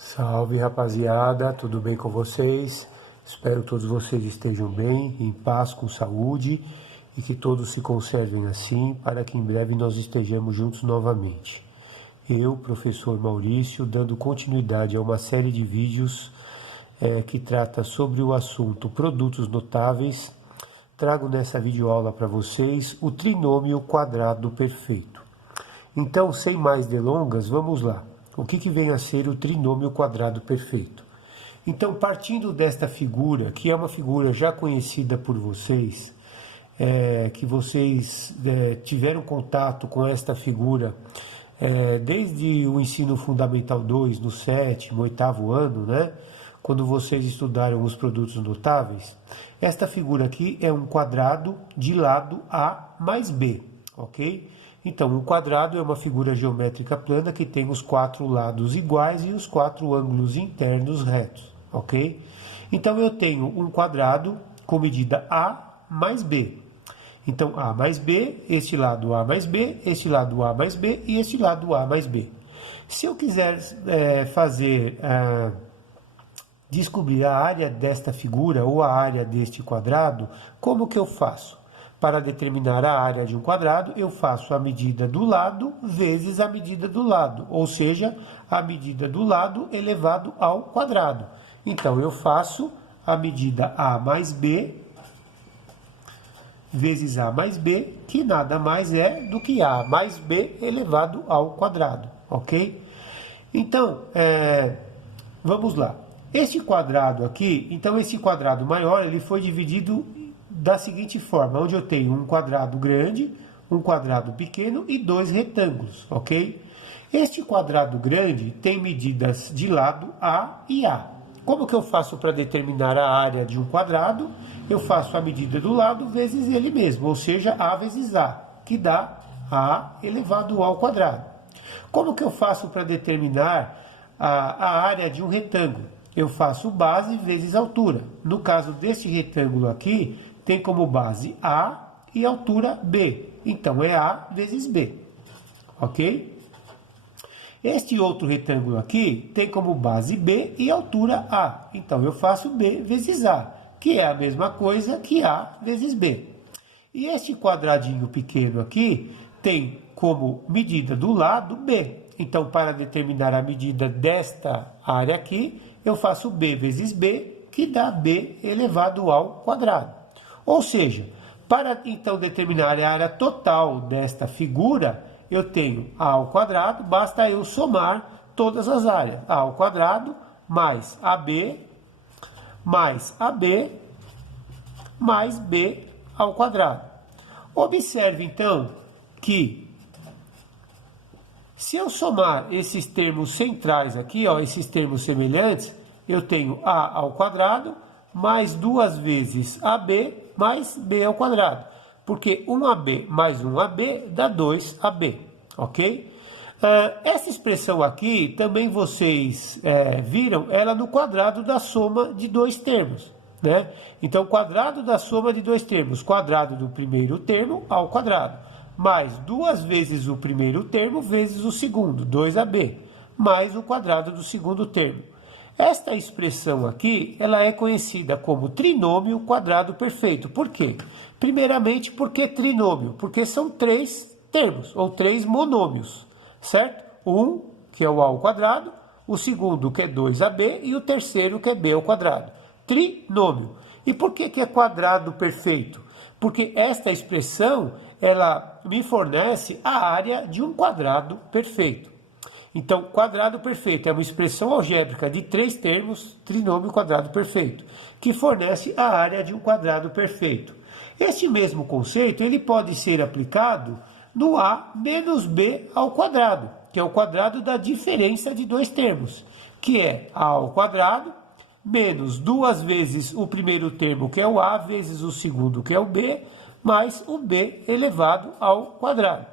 Salve rapaziada, tudo bem com vocês? Espero que todos vocês estejam bem, em paz, com saúde e que todos se conservem assim para que em breve nós estejamos juntos novamente. Eu, professor Maurício, dando continuidade a uma série de vídeos que trata sobre o assunto produtos notáveis, trago nessa videoaula para vocês o trinômio quadrado perfeito. Então, sem mais delongas, vamos lá. O que vem a ser o trinômio quadrado perfeito? Então, partindo desta figura, que é uma figura já conhecida por vocês, que vocês tiveram contato com esta figura desde o ensino fundamental 2, no 7º, 8º ano, né? Quando vocês estudaram os produtos notáveis, esta figura aqui é um quadrado de lado A mais B, ok? Então, um quadrado é uma figura geométrica plana que tem os 4 lados iguais e os 4 ângulos internos retos, ok? Então, eu tenho um quadrado com medida A mais B. Então, A mais B, este lado A mais B, este lado A mais B e este lado A mais B. Se eu quiser descobrir a área desta figura ou a área deste quadrado, como que eu faço? Para determinar a área de um quadrado, eu faço a medida do lado vezes a medida do lado, ou seja, a medida do lado elevado ao quadrado. Então, eu faço a medida A mais B vezes A mais B, que nada mais é do que A mais B elevado ao quadrado, ok? Então, vamos lá. Este quadrado aqui, então esse quadrado maior, ele foi dividido da seguinte forma, onde eu tenho um quadrado grande, um quadrado pequeno e 2 retângulos, ok? Este quadrado grande tem medidas de lado A e A. Como que eu faço para determinar a área de um quadrado? Eu faço a medida do lado vezes ele mesmo, ou seja, A vezes A, que dá A elevado ao quadrado. Como que eu faço para determinar a área de um retângulo? Eu faço base vezes altura. No caso deste retângulo aqui, tem como base A e altura B. Então, é A vezes B. Ok? Este outro retângulo aqui tem como base B e altura A. Então, eu faço B vezes A, que é a mesma coisa que A vezes B. E este quadradinho pequeno aqui tem como medida do lado B. Então, para determinar a medida desta área aqui, eu faço B vezes B, que dá B elevado ao quadrado. Ou seja, para então determinar a área total desta figura, eu tenho A ao quadrado, basta eu somar todas as áreas. A ao quadrado mais AB mais AB mais B ao quadrado. Observe então que se eu somar esses termos centrais aqui, ó, esses termos semelhantes, eu tenho A ao quadrado mais 2 vezes AB mais B ao quadrado. Porque 1AB mais 1AB dá 2AB, ok? Essa expressão aqui, também vocês viram ela no quadrado da soma de 2 termos, né? Então, quadrado da soma de 2 termos, quadrado do primeiro termo ao quadrado, mais 2 vezes o primeiro termo vezes o segundo, 2AB, mais o quadrado do segundo termo. Esta expressão aqui, ela é conhecida como trinômio quadrado perfeito. Por quê? Primeiramente, porque trinômio? Porque são 3 termos, ou 3 monômios, certo? Um, que é o A ao quadrado, o segundo, que é 2AB, e o terceiro, que é B ao quadrado. Trinômio. E por que é quadrado perfeito? Porque esta expressão, ela me fornece a área de um quadrado perfeito. Então, quadrado perfeito é uma expressão algébrica de 3 termos, trinômio quadrado perfeito, que fornece a área de um quadrado perfeito. Este mesmo conceito, ele pode ser aplicado no A menos B ao quadrado, que é o quadrado da diferença de 2 termos, que é A ao quadrado, menos 2 vezes o primeiro termo, que é o A, vezes o segundo, que é o B, mais o B elevado ao quadrado.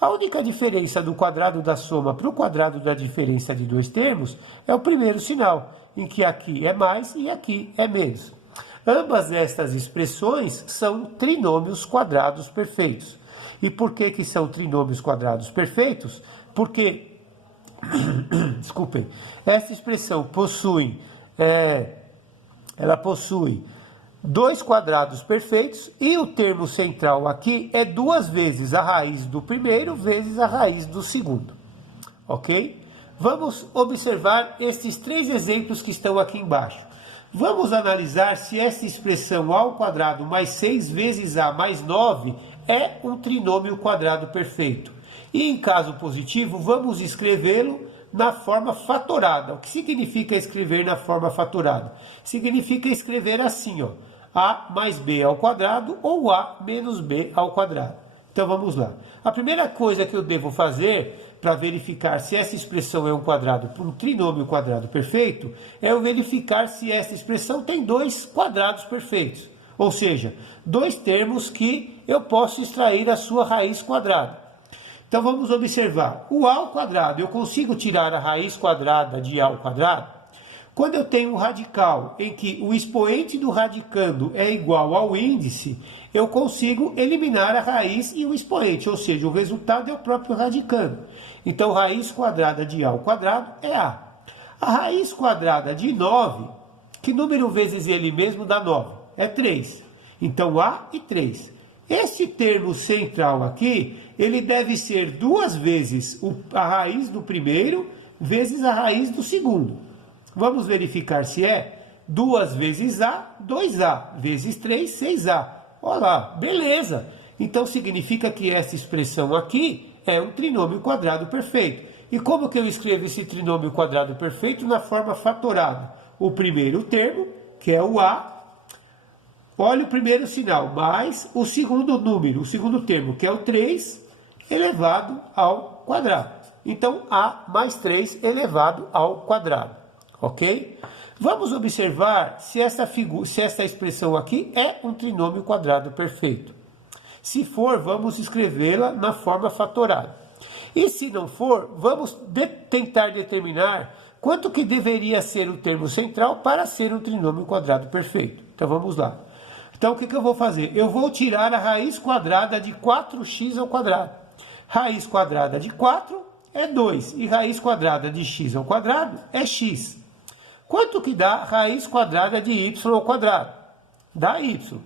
A única diferença do quadrado da soma para o quadrado da diferença de 2 termos é o primeiro sinal, em que aqui é mais e aqui é menos. Ambas estas expressões são trinômios quadrados perfeitos. E por que são trinômios quadrados perfeitos? Porque desculpem, essa expressão ela possui dois quadrados perfeitos e o termo central aqui é duas vezes a raiz do primeiro vezes a raiz do segundo, ok? Vamos observar estes três exemplos que estão aqui embaixo. Vamos analisar se essa expressão a ao quadrado mais 6 vezes a mais 9 é um trinômio quadrado perfeito. E em caso positivo, vamos escrevê-lo na forma fatorada. O que significa escrever na forma fatorada? Significa escrever assim, ó, a mais b ao quadrado ou a menos b ao quadrado. Então vamos lá. A primeira coisa que eu devo fazer para verificar se essa expressão é um trinômio quadrado perfeito é eu verificar se essa expressão tem dois quadrados perfeitos. Ou seja, dois termos que eu posso extrair a sua raiz quadrada. Então vamos observar. O a ao quadrado, eu consigo tirar a raiz quadrada de a ao quadrado? Quando eu tenho um radical em que o expoente do radicando é igual ao índice, eu consigo eliminar a raiz e o expoente, ou seja, o resultado é o próprio radicando. Então, raiz quadrada de a ao quadrado é a. A raiz quadrada de 9, que número vezes ele mesmo dá 9? É 3. Então, a e 3. Esse termo central aqui, ele deve ser duas vezes a raiz do primeiro vezes a raiz do segundo. Vamos verificar se é 2 vezes a, 2a, vezes 3, 6a. Olha lá, beleza. Então significa que essa expressão aqui é um trinômio quadrado perfeito. E como que eu escrevo esse trinômio quadrado perfeito? Na forma fatorada. O primeiro termo, que é o a, olha o primeiro sinal, mais o segundo número, o segundo termo, que é o 3, elevado ao quadrado. Então, a mais 3 elevado ao quadrado. Ok? Vamos observar se essa expressão aqui é um trinômio quadrado perfeito. Se for, vamos escrevê-la na forma fatorada. E se não for, vamos tentar determinar quanto que deveria ser o termo central para ser um trinômio quadrado perfeito. Então vamos lá. Então o que eu vou fazer? Eu vou tirar a raiz quadrada de 4x ao quadrado. Raiz quadrada de 4 é 2 e raiz quadrada de x ao quadrado é x. Quanto que dá raiz quadrada de y ao quadrado? Dá y.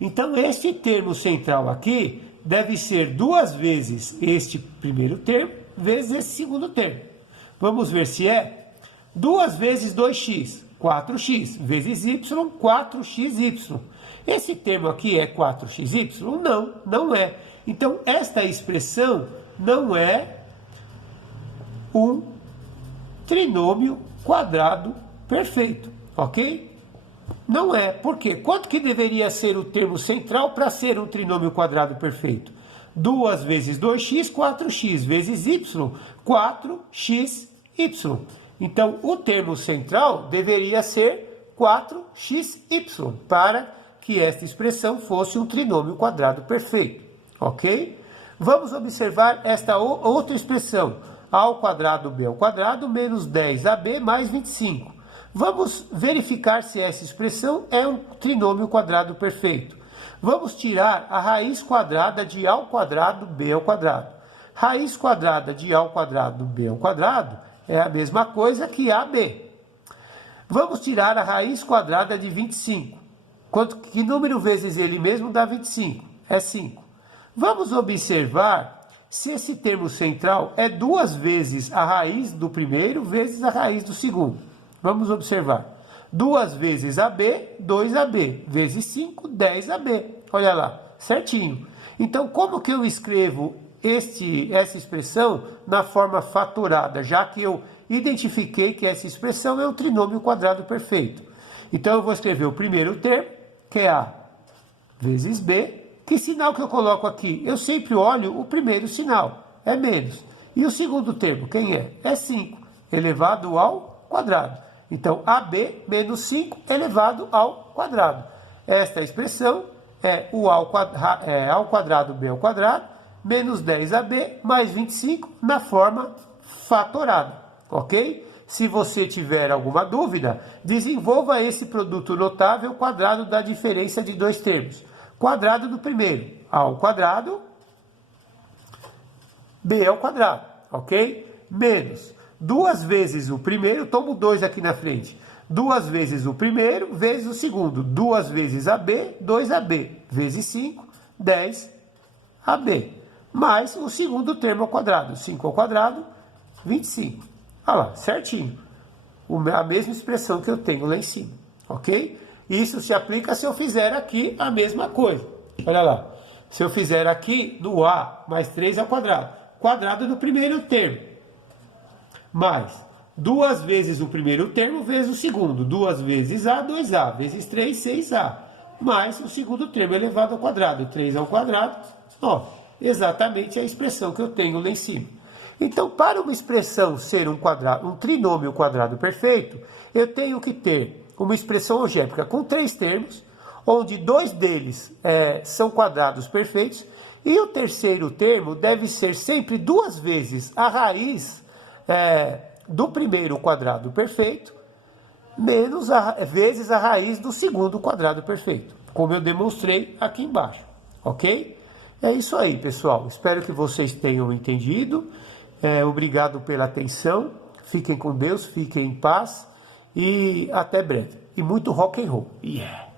Então, esse termo central aqui deve ser duas vezes este primeiro termo vezes esse segundo termo. Vamos ver se é 2 vezes 2x, 4x, vezes y, 4xy. Esse termo aqui é 4xy? Não, não é. Então, esta expressão não é um trinômio quadrado perfeito, ok? Não é. Por quê? Quanto que deveria ser o termo central para ser um trinômio quadrado perfeito? 2 vezes 2x, 4x, vezes y, 4xy. Então, o termo central deveria ser 4xy, para que esta expressão fosse um trinômio quadrado perfeito, ok? Vamos observar esta outra expressão. A ao quadrado b ao quadrado menos 10ab mais 25. Vamos verificar se essa expressão é um trinômio quadrado perfeito. Vamos tirar a raiz quadrada de a ao quadrado b ao quadrado. Raiz quadrada de a ao quadrado b ao quadrado é a mesma coisa que ab. Vamos tirar a raiz quadrada de 25. Que número vezes ele mesmo dá 25? É 5. Vamos observar se esse termo central é duas vezes a raiz do primeiro vezes a raiz do segundo. Vamos observar. 2 vezes AB, 2AB, vezes 5, 10AB. Olha lá, certinho. Então, como que eu escrevo essa expressão na forma fatorada, já que eu identifiquei que essa expressão é um trinômio quadrado perfeito? Então, eu vou escrever o primeiro termo, que é A vezes B. Que sinal que eu coloco aqui? Eu sempre olho o primeiro sinal, é menos. E o segundo termo, quem é? É 5, elevado ao quadrado. Então, AB menos 5 elevado ao quadrado. Esta expressão é o A ao quadrado B ao quadrado, menos 10AB mais 25 na forma fatorada, ok? Se você tiver alguma dúvida, desenvolva esse produto notável quadrado da diferença de dois termos. Quadrado do primeiro, A ao quadrado, B ao quadrado, ok? menos 2 vezes o primeiro, tomo 2 aqui na frente, 2 vezes o primeiro, vezes o segundo, 2 vezes AB, 2AB, vezes 5, 10AB, mais o segundo termo ao quadrado, 5 ao quadrado, 25. Olha lá, certinho. A mesma expressão que eu tenho lá em cima, ok? Isso se aplica se eu fizer aqui a mesma coisa. Olha lá, se eu fizer aqui no A mais 3 ao quadrado, quadrado do primeiro termo, mais 2 vezes o primeiro termo vezes o segundo, 2 vezes A, 2A, vezes 3, 6A, mais o segundo termo elevado ao quadrado, 3 ao quadrado, ó, exatamente a expressão que eu tenho lá em cima. Então, para uma expressão ser um trinômio quadrado perfeito, eu tenho que ter uma expressão algébrica com 3 termos, onde 2 deles são quadrados perfeitos, e o terceiro termo deve ser sempre 2 vezes a raiz do primeiro quadrado perfeito, menos vezes a raiz do segundo quadrado perfeito, como eu demonstrei aqui embaixo, ok? É isso aí, pessoal. Espero que vocês tenham entendido. Obrigado pela atenção. Fiquem com Deus, fiquem em paz e até breve. E muito rock and roll. Yeah!